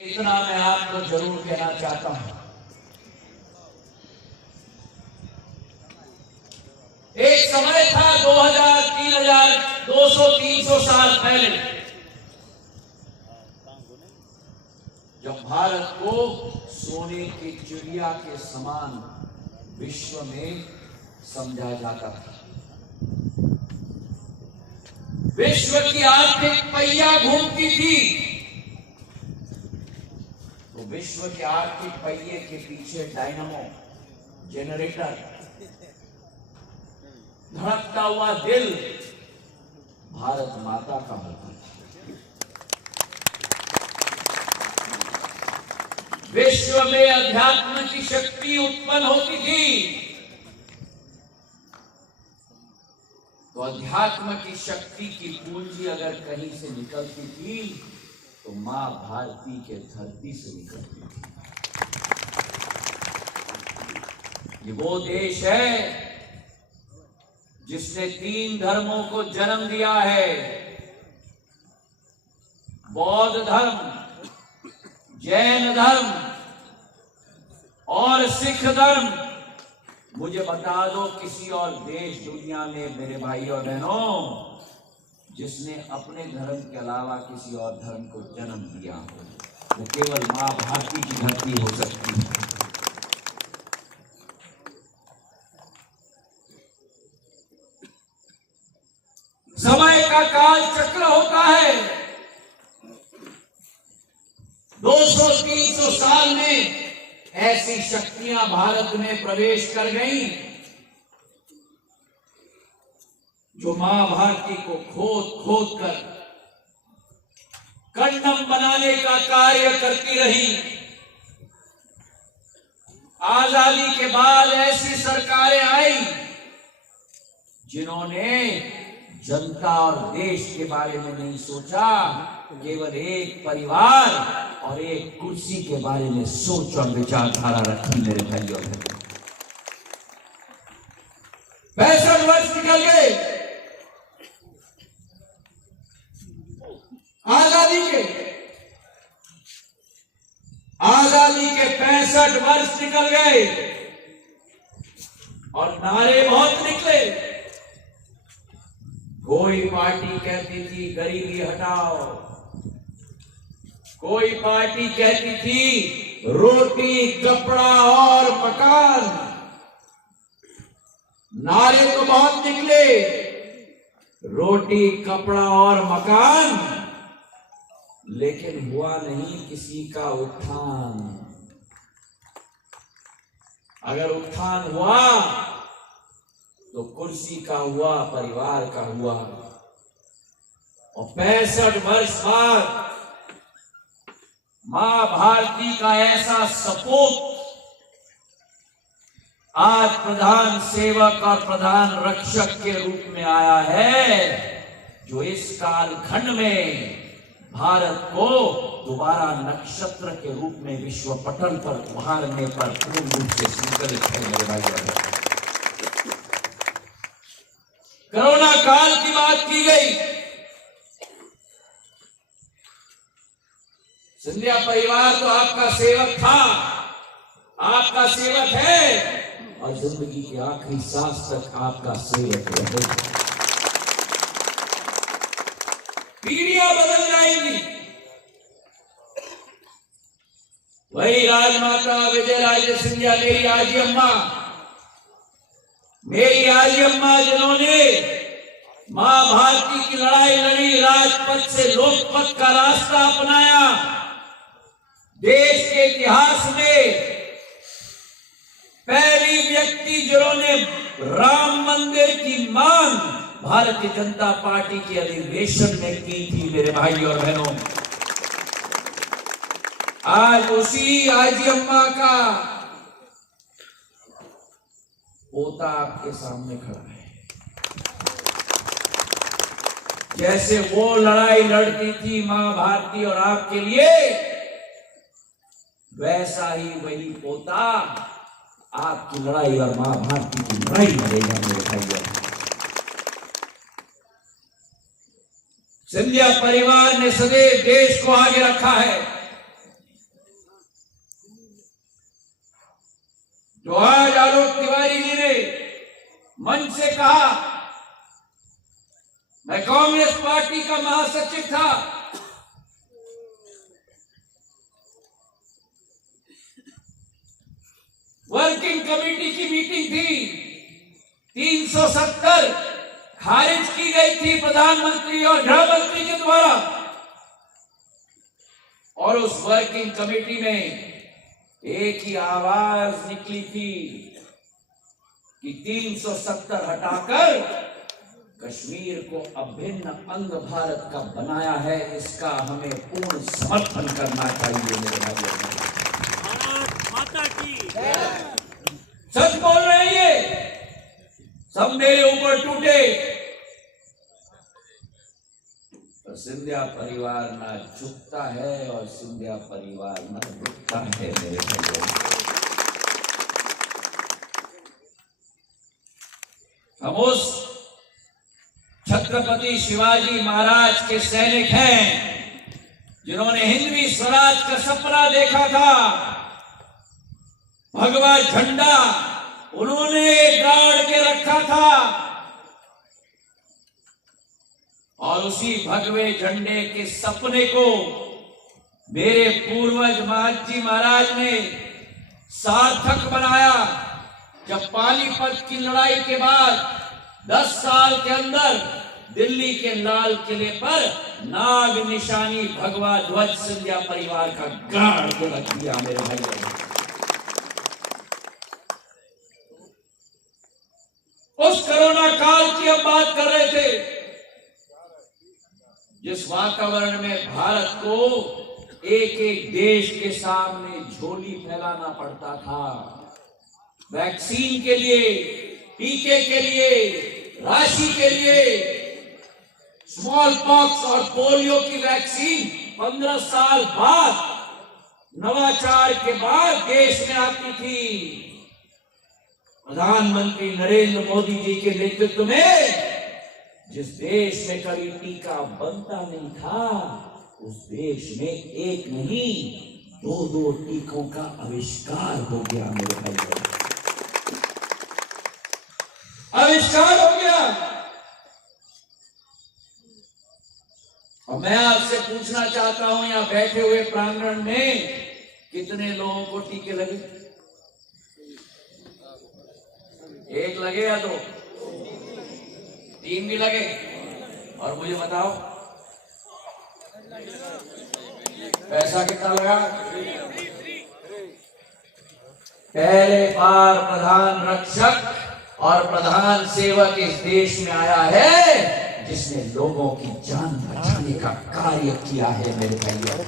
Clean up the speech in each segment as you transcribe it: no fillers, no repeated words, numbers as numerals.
इतना मैं आपको जरूर कहना चाहता हूं। एक समय था 2000, 3000, 200, 300 साल पहले, जब भारत को सोने की चिड़िया के समान विश्व में समझा जाता था। विश्व की आर्थिक पहिया घूमती थी, तो विश्व के आर्थिक पहिए के पीछे डायनामो, जनरेटर, धड़कता हुआ दिल भारत माता का होता था। विश्व में अध्यात्म की शक्ति उत्पन्न होती थी, तो अध्यात्म की शक्ति की पूंजी अगर कहीं से निकलती थी तो मां भारती के धरती से निकलती थी। ये वो देश है जिसने 3 धर्मों को जन्म दिया है, बौद्ध धर्म, जैन धर्म और सिख धर्म। मुझे बता दो किसी और देश दुनिया में मेरे भाई और बहनों जिसने अपने धर्म के अलावा किसी और धर्म को जन्म दिया हो? वो केवल मां भारती की धरती हो सकती है। समय का काल चक्र होता है। 200-300 साल में ऐसी शक्तियां भारत में प्रवेश कर गईं जो मां भारती को खोद खोद कर कंडम बनाने का कार्य करती रही। आजादी के बाद ऐसी सरकारें आई जिन्होंने जनता और देश के बारे में नहीं सोचा, केवल एक परिवार और एक कुर्सी के बारे में सोच और विचारधारा रखी। मेरे भाइयों और बहनों, 65 वर्ष निकल गए आजादी के 65 वर्ष निकल गए और नारे बहुत निकले। कोई पार्टी कहती थी गरीबी हटाओ, कोई पार्टी कहती थी रोटी, कपड़ा और मकान। नारे तो बहुत निकले, रोटी, कपड़ा और मकान, लेकिन हुआ नहीं किसी का उत्थान। अगर उत्थान हुआ तो कुर्सी का हुआ, परिवार का हुआ। और 65 वर्ष बाद मां भारती का ऐसा सपूत आज प्रधान सेवक और प्रधान रक्षक के रूप में आया है, जो इस कालखंड में भारत को दोबारा नक्षत्र के रूप में विश्व पटल पर उभारने पर पूर्ण रूप से संकल्पित है। मेरे भाई बहनों, कोरोना काल की बात की गई। सिंधिया परिवार तो आपका सेवक था, आपका सेवक है और जिंदगी के आखिरी सांस तक आपका सेवक रहेगा। पीढ़ियां बदल जाएंगी। वही राजमाता विजय राजे सिंधिया, मेरी आजी अम्मा, जिन्होंने मां भारती की लड़ाई लड़ी, राजपथ से लोकपथ का रास्ता अपनाया। देश के इतिहास में पहली व्यक्ति जिन्होंने राम मंदिर की मांग भारतीय जनता पार्टी के अधिवेशन में की थी। मेरे भाई और बहनों, आज उसी आजी अम्मा का पोता आपके सामने खड़ा है। जैसे वो लड़ाई लड़ती थी मां भारती और आपके लिए, वैसा ही वही पोता आपकी लड़ाई और मां भारती की लड़ाई लड़ेगा। मेरे भाइयों, सिंधिया परिवार ने सदैव देश को आगे रखा है। तो आज आलोक तिवारी जी ने मंच से कहा, मैं कांग्रेस पार्टी का महासचिव था, वर्किंग कमेटी की मीटिंग थी, 370 खारिज की गई थी प्रधानमंत्री और गृह मंत्री के द्वारा, और उस वर्किंग कमेटी में एक ही आवाज निकली थी कि 370 हटाकर कश्मीर को अभिन्न अंग भारत का बनाया है, इसका हमें पूर्ण समर्थन करना चाहिए। मेरे भाइयों, माता की सच बोल रहे हैं, ये सब मेरे ऊपर टूटे, तो सिंधिया परिवार ना झुकता है और सिंधिया परिवार ना रुकता है। मेरे भाइयों, हम उस छत्रपति शिवाजी महाराज के सैनिक हैं जिन्होंने हिंदवी स्वराज का सपना देखा था। भगवा झंडा उन्होंने गाड़ के रखा था, और उसी भगवे झंडे के सपने को मेरे पूर्वज महाजी महाराज ने सार्थक बनाया। जब पानीपत की लड़ाई के बाद 10 साल के अंदर दिल्ली के लाल किले पर नाग निशानी भगवा ध्वज सिंधिया परिवार का गाड़ के रख दिया। मेरे भाइयों, उस कोरोना काल की हम बात कर रहे थे, जिस वातावरण में भारत को एक एक देश के सामने झोली फैलाना पड़ता था, वैक्सीन के लिए, टीके के लिए, राशि के लिए। स्मॉल पॉक्स और पोलियो की वैक्सीन 15 साल बाद, नवाचार के बाद देश में आती थी। प्रधानमंत्री नरेंद्र मोदी जी के नेतृत्व में जिस देश में कभी टीका बनता नहीं था, उस देश में एक नहीं 2-2 टीकों का आविष्कार हो गया। मेरे भाइयों, आविष्कार हो गया। और मैं आपसे पूछना चाहता हूं, यहां बैठे हुए प्रांगण में कितने लोगों को टीके लगे? एक लगे या 2? 3 भी लगे? और मुझे बताओ पैसा कितना लगा? पहले बार प्रधान रक्षक और प्रधान सेवक इस देश में आया है जिसने लोगों की जान बचाने का कार्य किया है। मेरे भाइयों,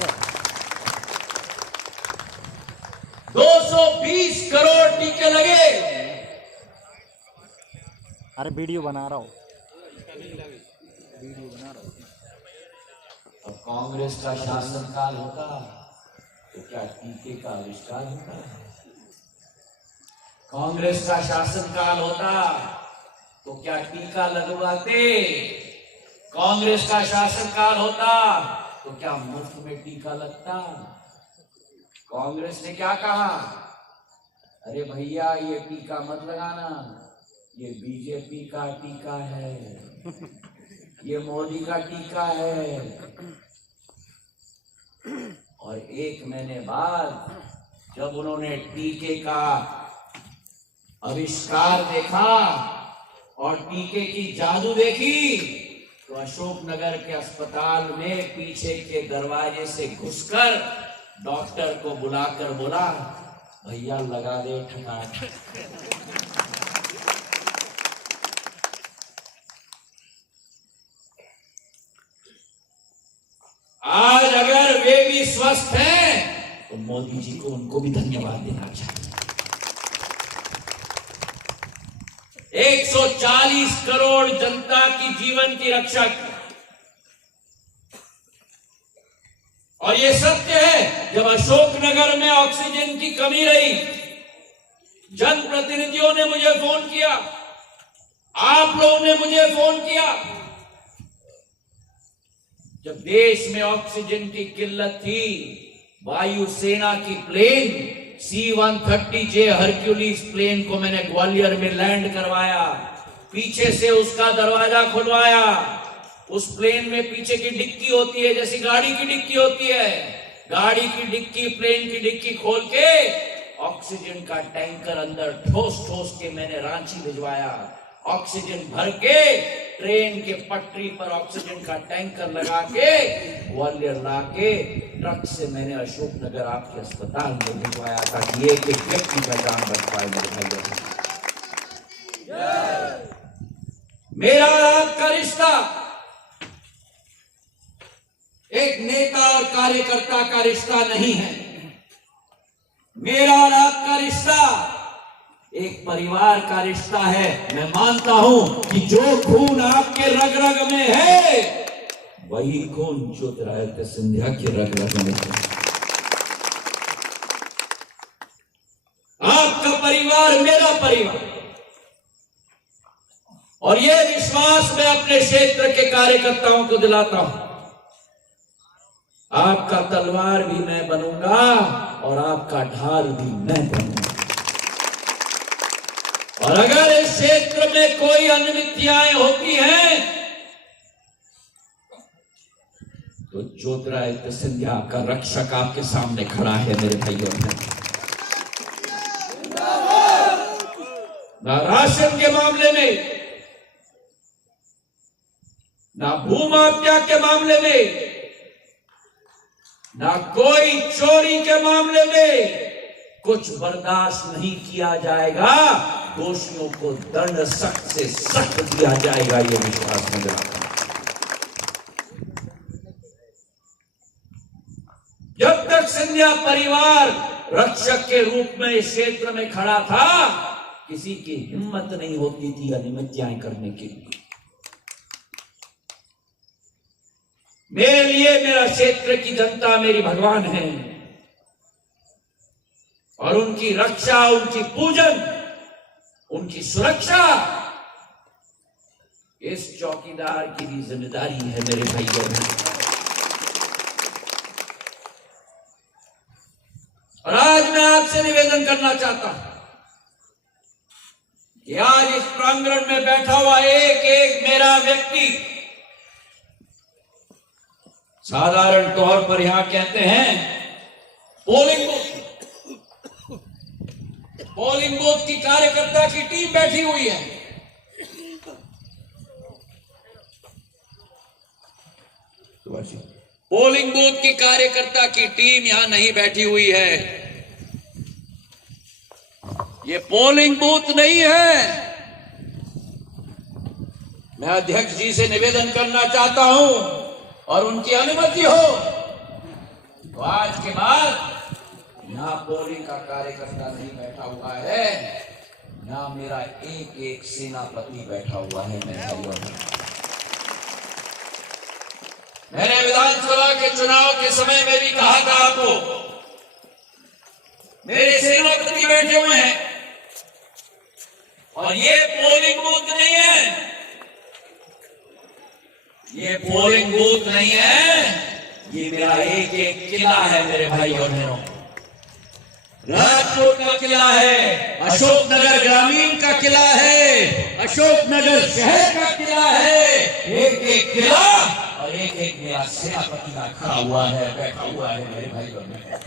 220 करोड़ टीके लगे। अरे वीडियो बना रहा हूं। अब कांग्रेस का शासनकाल होता तो क्या टीके का आविष्कार होता? कांग्रेस का शासनकाल होता तो क्या टीका लगवाते? कांग्रेस का शासनकाल होता तो क्या मुफ्त में टीका लगता? कांग्रेस ने क्या कहा? अरे भैया, ये टीका मत लगाना, ये बीजेपी का टीका है, ये मोदी का टीका है। और 1 महीने बाद जब उन्होंने टीके का आविष्कार देखा और टीके की जादू देखी, तो अशोकनगर के अस्पताल में पीछे के दरवाजे से घुसकर डॉक्टर को बुलाकर बोला, भैया लगा दे ठकाठ। आज अगर वे भी स्वस्थ हैं तो मोदी जी को उनको भी धन्यवाद देना चाहिए। 140 करोड़ जनता की जीवन की रक्षक, और ये सत्य है, जब अशोकनगर में ऑक्सीजन की कमी रही, जनप्रतिनिधियों ने मुझे फोन किया, आप लोगों ने मुझे फोन किया। जब देश में ऑक्सीजन की किल्लत थी, वायुसेना की प्लेन C-130J हरक्यूलिस प्लेन को मैंने ग्वालियर में लैंड करवाया, पीछे से उसका दरवाजा खुलवाया। उस प्लेन में पीछे की डिक्की होती है, जैसी गाड़ी की डिक्की होती है, गाड़ी की डिक्की, प्लेन की डिक्की खोल के ऑक्सीजन का टैंकर अंदर ठोस ठोस के मैंने रांची भिजवाया। ऑक्सीजन भर के ट्रेन के पटरी पर ऑक्सीजन का टैंकर लगा के ग्वालियर ला के ट्रक से मैंने अशोकनगर आपके अस्पताल में भिजवाया, ताकि एक एक व्यक्ति का जान बच पाए। मेरे भाइयों, मेरा आपका रिश्ता एक नेता और कार्यकर्ता का रिश्ता नहीं है। मेरा और आपका रिश्ता एक परिवार का रिश्ता है। मैं मानता हूं कि जो खून आपके रग रग में है, वही खून ज्योतिरादित्य सिंधिया के रग रग में है। आपका परिवार मेरा परिवार, और यह विश्वास मैं अपने क्षेत्र के कार्यकर्ताओं को दिलाता हूं। आपका तलवार भी मैं बनूंगा और आपका ढाल भी मैं बनूंगा। और अगर इस क्षेत्र में कोई अनियमितताएं होती हैं, तो ज्योतिरादित्य सिंधिया का रक्षक आपके सामने खड़ा है। मेरे भाइयों, ना राशन के मामले में, ना भूमाफिया के मामले में, ना कोई चोरी के मामले में कुछ बर्दाश्त नहीं किया जाएगा। दोषियों को दंड सख्त से सख्त दिया जाएगा, ये विश्वास में दिलाता हूं। जब तक सिंधिया परिवार रक्षक के रूप में इस क्षेत्र में खड़ा था, किसी की हिम्मत नहीं होती थी अनियमितताएं करने के लिए। मेरे लिए मेरा क्षेत्र की जनता मेरी भगवान है, और उनकी रक्षा, उनकी पूजन, उनकी सुरक्षा इस चौकीदार की भी जिम्मेदारी है। मेरे भाइयों, और आज मैं आपसे निवेदन करना चाहता हूं कि आज इस प्रांगण में बैठा हुआ एक एक मेरा व्यक्ति, साधारण तौर पर यहां कहते हैं पोलिंग बूथ की कार्यकर्ता की टीम बैठी हुई है। पोलिंग बूथ की कार्यकर्ता की टीम यहां नहीं बैठी हुई है। ये पोलिंग बूथ नहीं है। मैं अध्यक्ष जी से निवेदन करना चाहता हूं, और उनकी अनुमति हो तो आज के बाद यहां पोलिंग का कार्यकर्ता नहीं बैठा हुआ है, यहां मेरा एक एक सेनापति बैठा हुआ है। मैंने विधानसभा के चुनाव के समय में भी कहा था आपको, मेरे सेनापति बैठे हुए हैं, और ये पोलिंग बूथ नहीं है, ये पोलिंग बूथ नहीं है, ये मेरा एक एक किला है। मेरे भाइयों और बहनों, राजकोट का किला है, अशोकनगर ग्रामीण का किला है, अशोकनगर शहर का किला है। एक एक किला और एक एक मेरा सेनापति का खड़ा हुआ है, बैठा हुआ है। मेरे भाइयों और बहनों,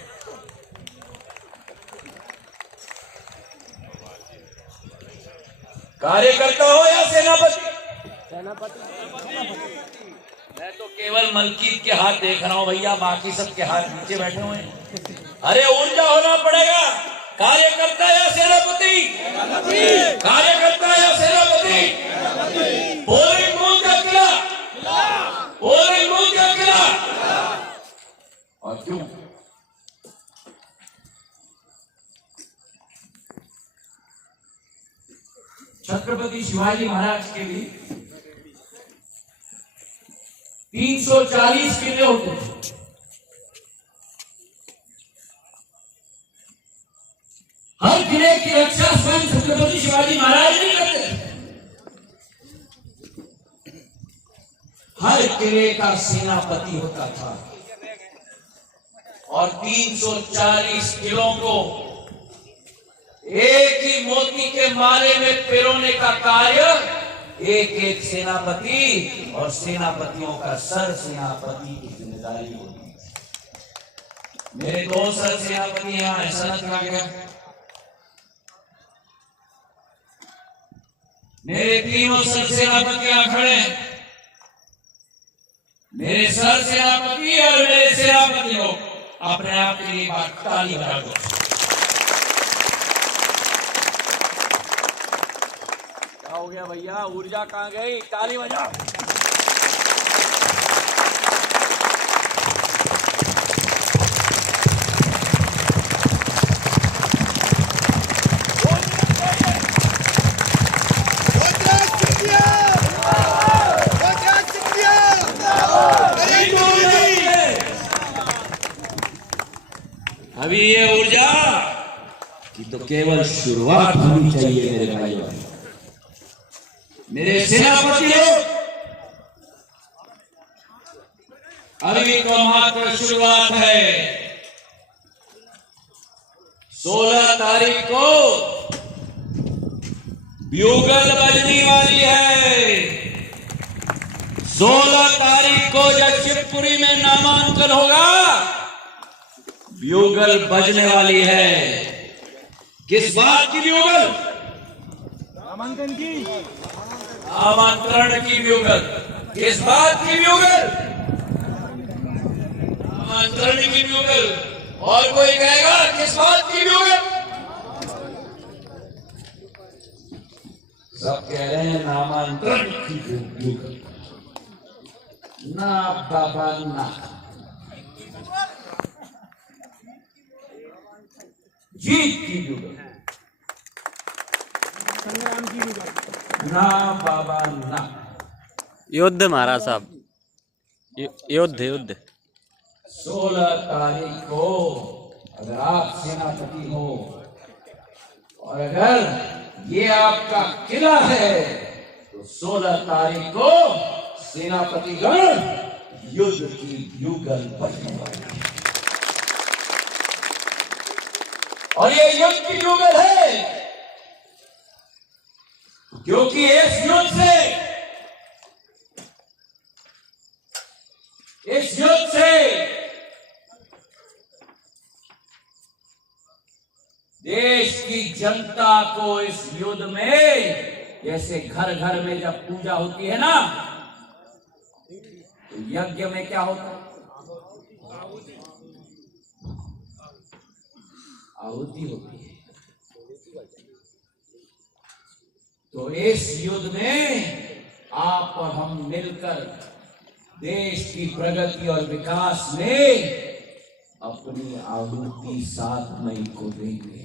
कार्यकर्ता हो या सेनापति, मैं तो केवल मलकीत के हाथ देख रहा हूं भैया, बाकी सब के हाथ नीचे बैठे हुए हैं। अरे ऊर्जा होना पड़ेगा। कार्यकर्ता या सेनापति, कार्यकर्ता या सेनापति, पोलिंग बूथ का किला, पोलिंग बूथ का किला। और क्यों? छत्रपति शिवाजी महाराज के भी 340 किले होते थे। हर किले की रक्षा स्वयं छत्रपति शिवाजी महाराज नहीं करते। हर किले का सेनापति होता था, और 340 किलों को एक ही मोती के माले में पिरोने का कार्य एक एक सेनापति और सेनापतियों का सर सेनापति की जिम्मेदारी होती है। मेरे 2 सर सेनापति यहां ऐसा कहा गया, मेरे 3 सर सेनापति यहां खड़े हैं। मेरे सर सेनापति और मेरे सेनापति लोग अपने आप के लिए बात ताली बजा दो। क्या हो गया भैया, ऊर्जा कहां गई? ताली बजाओ। अभी ये ऊर्जा की तो केवल शुरुआत होनी चाहिए मेरे भाइयों, मेरे सेनापति लोग। अभी तो मात्र शुरुआत है। 16 तारीख को ब्यूगल बजने वाली है। 16 तारीख को जब शिवपुरी में नामांकन होगा, ब्यूगल बजने वाली है। किस बात की ब्यूगल? नामांकन की, नामांकन की ब्यूगल। किस बात की ब्यूगल? नामांकन की ब्यूगल। और कोई कहेगा किस बात की ब्यूगल? सब कह रहे हैं नामांकन की ब्यूगल। ना बाबा ना, जीत की ब्यूगल, संग्राम की ब्यूगल। ना बाबा ना। युद्ध महाराज साहब, युद्ध युद्ध। 16 तारीख को अगर आप सेनापति हो और अगर ये आपका किला है, तो 16 तारीख को सेनापतिगण युद्ध की ब्यूगल बजने वाली है। और ये युद्ध की ब्यूगल है क्योंकि इस युद्ध से देश की जनता को इस युद्ध में, जैसे घर घर में जब पूजा होती है ना, तो यज्ञ में क्या होता है? आहुति होती है। तो इस युद्ध में आप और हम मिलकर देश की प्रगति और विकास में अपनी आहुति 7 मई को देंगे।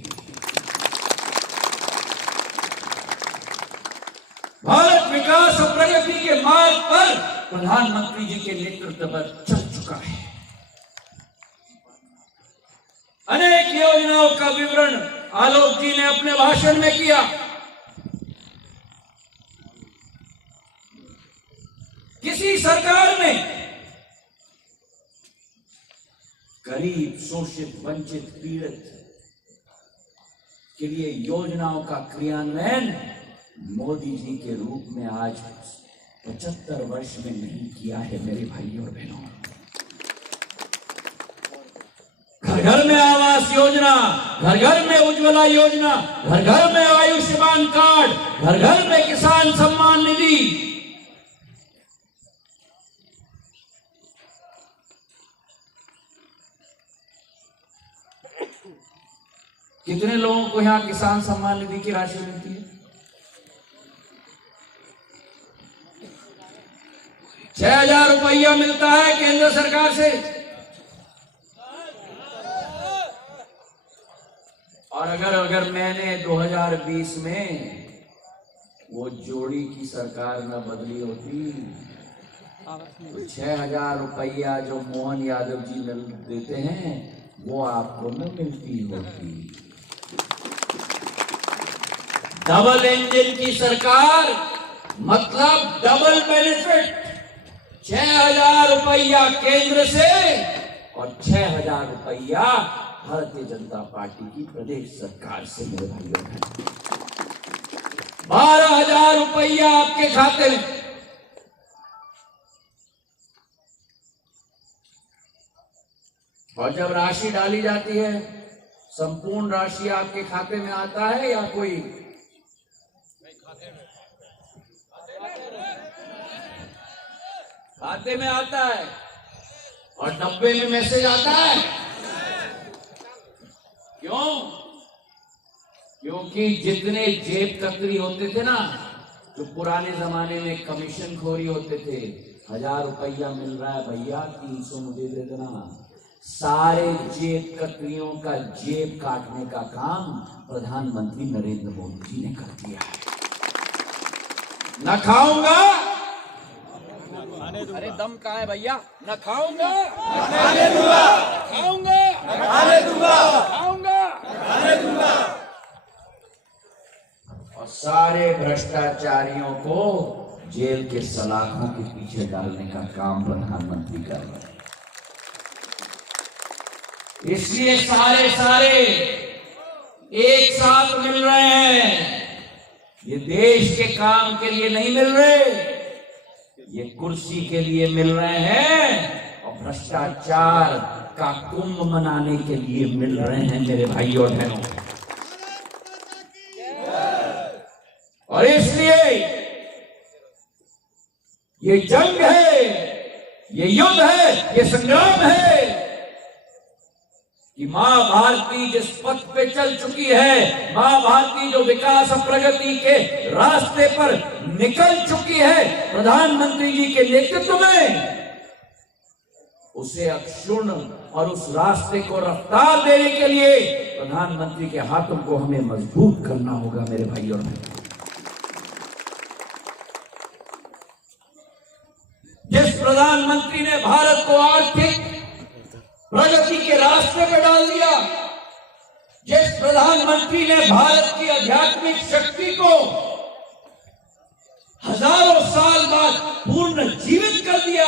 भारत विकास और प्रगति के मार्ग पर प्रधानमंत्री जी के नेतृत्व पर चल चुका है। अनेक योजनाओं का विवरण आलोक जी ने अपने भाषण में किया। किसी सरकार में गरीब, शोषित, वंचित, पीड़ित के लिए योजनाओं का क्रियान्वयन मोदी जी के रूप में आज 75 वर्ष में नहीं किया है मेरे भाइयों और बहनों। घर घर में आवास योजना, घर घर में उज्ज्वला योजना, घर घर में आयुष्मान कार्ड, घर घर में किसान सम्मान निधि। कितने लोगों को यहां किसान सम्मान निधि की राशि मिलती है? 6,000 रुपया मिलता है केंद्र सरकार से। और अगर मैंने 2020 में वो जोड़ी की सरकार न बदली होती, तो 6,000 रुपया जो मोहन यादव जी देते हैं वो आपको न मिलती होती। डबल इंजन की सरकार मतलब डबल बेनिफिट। 6,000 रुपया केंद्र से और 6,000 रुपया भारतीय जनता पार्टी की प्रदेश सरकार से मेरे भाइयों बहनों। 12,000 रुपया आपके खाते में। और जब राशि डाली जाती है, संपूर्ण राशि आपके खाते में आता है या कोई खाते में आता है और डब्बे में मैसेज आता है? क्यों? क्योंकि जितने जेब कतरी होते थे ना, जो पुराने जमाने में कमीशन खोरी होते थे, 1,000 रुपया मिल रहा है भैया, 300 मुझे दे देना, सारे जेब कतरियों का जेब काटने का काम प्रधानमंत्री नरेंद्र मोदी जी ने कर दिया है। न खाऊंगा, अरे दम कहाँ है भैया? न खाऊंगा, खाने दूंगा, खाऊंगा, खाने दूंगा, खाऊंगा, खाने दूंगा। और सारे भ्रष्टाचारियों को जेल के सलाखों के पीछे डालने का काम प्रधानमंत्री कर रहे हैं। इसलिए सारे एक साथ मिल रहे हैं। ये देश के काम के लिए नहीं मिल रहे, ये कुर्सी के लिए मिल रहे हैं और भ्रष्टाचार का कुंभ मनाने के लिए मिल रहे हैं मेरे भाइयों और बहनों। और इसलिए ये जंग है, ये युद्ध है, ये संग्राम है कि मां भारती जिस पथ पे चल चुकी है, मां भारती जो विकास और प्रगति के रास्ते पर निकल चुकी है प्रधानमंत्री जी के नेतृत्व में, उसे अक्षुण्ण और उस रास्ते को रफ्तार देने के लिए प्रधानमंत्री के हाथों को हमें मजबूत करना होगा मेरे भाइयों और बहनों। जिस प्रधानमंत्री ने भारत को आर्थिक प्रगति के रास्ते पर डाल दिया, जिस प्रधानमंत्री ने भारत की आध्यात्मिक शक्ति को हजारों साल बाद पूर्ण जीवित कर दिया,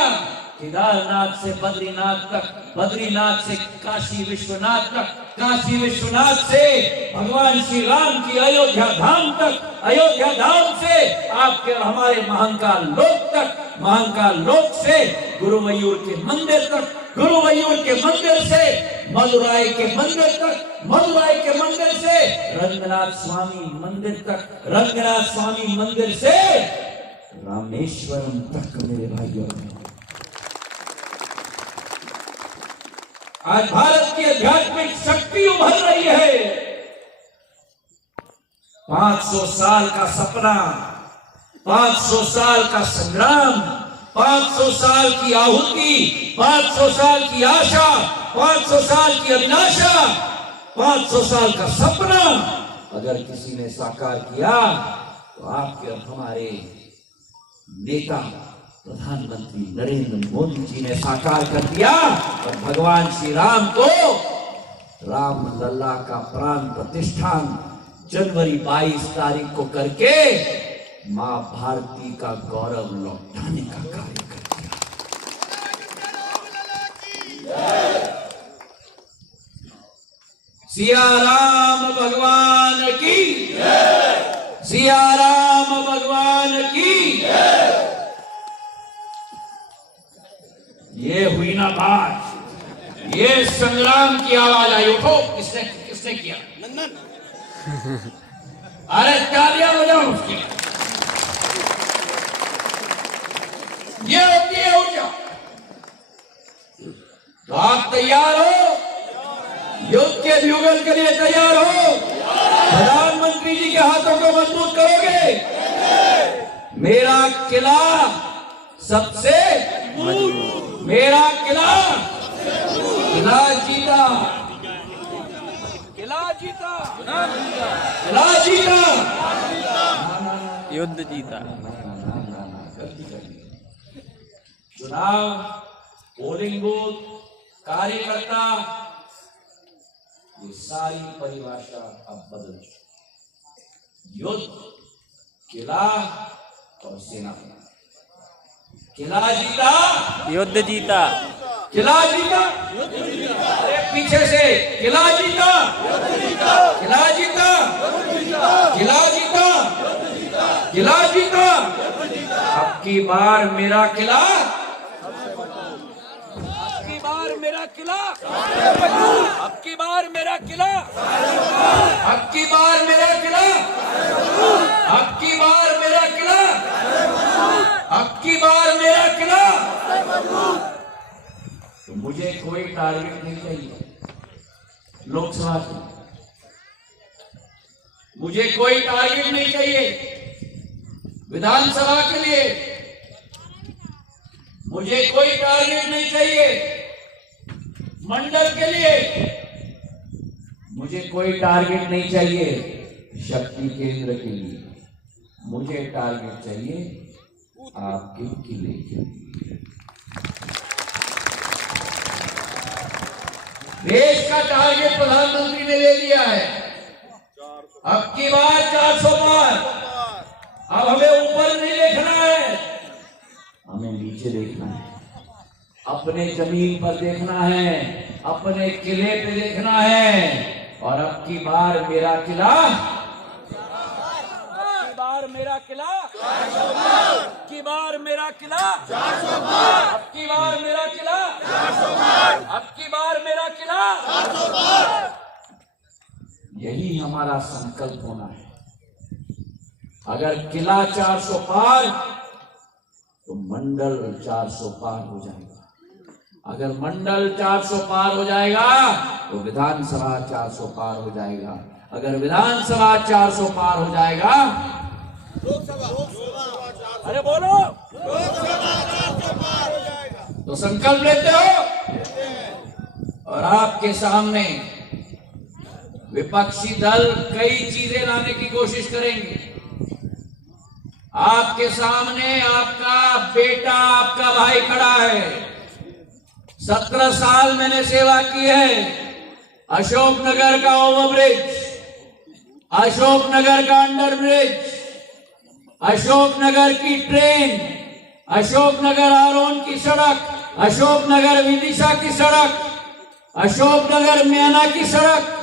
केदारनाथ से बद्रीनाथ तक, बद्रीनाथ से काशी विश्वनाथ तक, काशी विश्वनाथ से भगवान श्री राम की अयोध्या धाम तक, अयोध्या धाम से आपके और हमारे महाकाल लोक तक, महाकाल लोक से गुरुवायूर के मंदिर तक, गुरुवायूर के मंदिर से मदुराई के मंदिर तक, मदुराई के मंदिर से रंगनाथ स्वामी मंदिर तक, रंगनाथ स्वामी मंदिर से रामेश्वरम तक मेरे भाइयों। आज भारत की आध्यात्मिक शक्ति उभर रही है। 500 साल का सपना, 500 साल का संग्राम, 500 साल की आहुति, 500 साल की आशा, 500 साल की अभिलाषा, 500 साल का सपना अगर किसी ने साकार किया तो आपके और हमारे नेता प्रधानमंत्री नरेंद्र मोदी जी ने साकार कर दिया। और भगवान श्री राम को राम लल्ला का प्राण प्रतिष्ठान जनवरी 22 तारीख को करके मां भारती का गौरव लौटाने का कार्य कर दिया। सिया राम भगवान की, सिया राम भगवान की। ये हुई ना बात, ये संग्राम की आवाज आई। उठो, किसने किसने किया? अरे तालियां बजाओ उसकी। ये होती है ऊर्जा। तो आप तैयार हो? युद्ध के युगल के लिए तैयार हो? प्रधानमंत्री जी के हाथों को मजबूत करोगे? मेरा किला सबसे मजबूत, मेरा किला, किला जीता, किला जीता, किला जीता, युद्ध जीता। चुनाव, पोलिंग बूथ, कार्यकर्ता, ये सारी परिभाषा अब बदल चुकी। युद्ध, किला और सेना। किला जीता, युद्ध जीता, किला जीता, अरे पीछे से किला जीता, किला जीता, किला जीता, किला जीता। अब की बार मेरा किला, अब की बार मेरा किला, अब की बार मेरा किला, अब की बार मेरा किला, अब की बार मेरा किला, अब की बार मेरा किला। तो मुझे कोई टारगेट नहीं चाहिए लोकसभा की, मुझे कोई टारगेट नहीं चाहिए विधानसभा के लिए, मुझे कोई टारगेट नहीं चाहिए मंडल के लिए, मुझे कोई टारगेट नहीं चाहिए शक्ति केंद्र के लिए, मुझे टारगेट चाहिए आपके किले के लिए। देश का टारगेट प्रधानमंत्री ने ले लिया है, अब की बार 400 पार। अब हमें ऊपर नहीं देखना है, हमें नीचे देखना है, अपने जमीन पर देखना है, अपने किले पे देखना है। और अब की बार मेरा किला, बार मेरा किला, अब की बार मेरा किला, अब की बार मेरा किला, अब की बार मेरा किला। यही हमारा संकल्प होना है। अगर किला 400 पार तो मंडल 400 पार हो जाएगा, अगर मंडल 400 पार हो जाएगा तो विधानसभा 400 पार हो जाएगा, अगर विधानसभा 400 पार हो जाएगा, अरे बोलो, तो संकल्प लेते हो। और आपके सामने विपक्षी दल कई चीजें लाने की कोशिश करेंगे। आपके सामने आपका बेटा, आपका भाई खड़ा है, 17 साल मैंने सेवा की है। अशोकनगर का ओवरब्रिज, अशोकनगर का अंडरब्रिज, अशोकनगर की ट्रेन, अशोकनगर आरोन की सड़क, अशोकनगर विदिशा की सड़क, अशोकनगर म्याना की सड़क,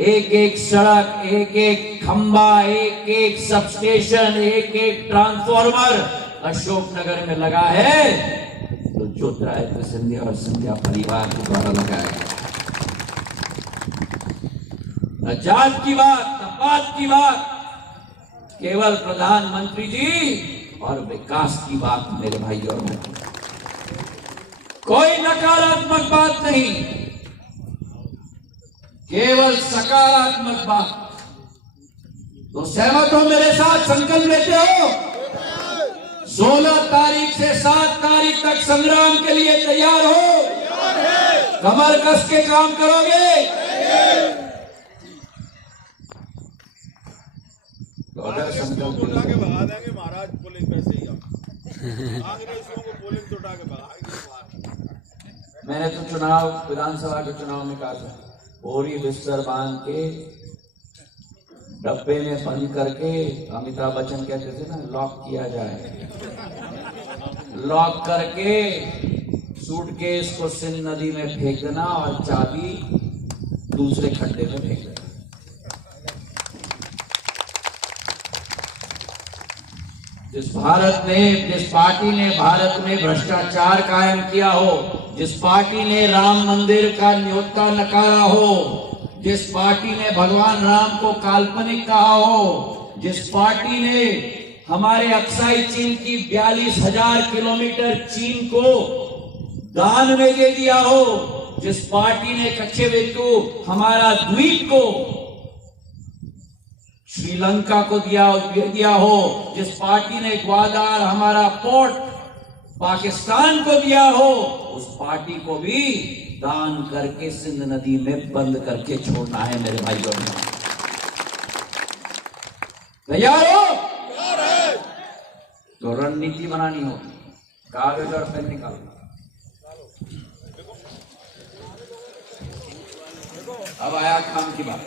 एक एक सड़क, एक एक खंबा, एक एक सब स्टेशन, एक एक ट्रांसफॉर्मर अशोकनगर में लगा है तो ज्योतिरादित्य सिंधिया और सिंधिया परिवार के द्वारा लगाया। न जात की बात, न पात की बात, केवल प्रधानमंत्री जी और विकास की बात मेरे भाई और बहनों, कोई नकारात्मक बात नहीं, केवल सकारात्मक बात। तो सहमत हो मेरे साथ, संकल्प लेते हो? 16 तारीख से 7 तारीख तक संग्राम के लिए तैयार हो? कमर कस के काम करोगे? तो अगर संकल्प उठा के भगा देंगे महाराज, पोलिंग वैसे ही कांग्रेसियों को पोलिंग तो उठा के भगा। मैंने तो चुनाव, विधानसभा के चुनाव में कहा था, बोरी बिस्तर बांध के डब्बे में बंद करके, अमिताभ बच्चन कहते थे ना, लॉक किया जाए, लॉक करके सूटकेस को सिंध नदी में फेंक देना और चाबी दूसरे खड्डे में फेंक देना। जिस पार्टी ने भारत में भ्रष्टाचार कायम किया हो, जिस पार्टी ने राम मंदिर का न्योता नकारा हो, जिस पार्टी ने भगवान राम को काल्पनिक कहा हो, जिस पार्टी ने हमारे अक्साई चीन की 42,000 किलोमीटर चीन को दान में दे दिया हो, जिस पार्टी ने कच्छेवेतु हमारा द्वीप को श्रीलंका को दिया हो, जिस पार्टी ने ग्वादार हमारा पोर्ट पाकिस्तान को दिया हो, उस पार्टी को भी दान करके सिंध नदी में बंद करके छोड़ना है मेरे भाई और बहनों। तैयार हो? तो रणनीति बनानी हो, कागज और पेन निकालो। अब आया काम की बात।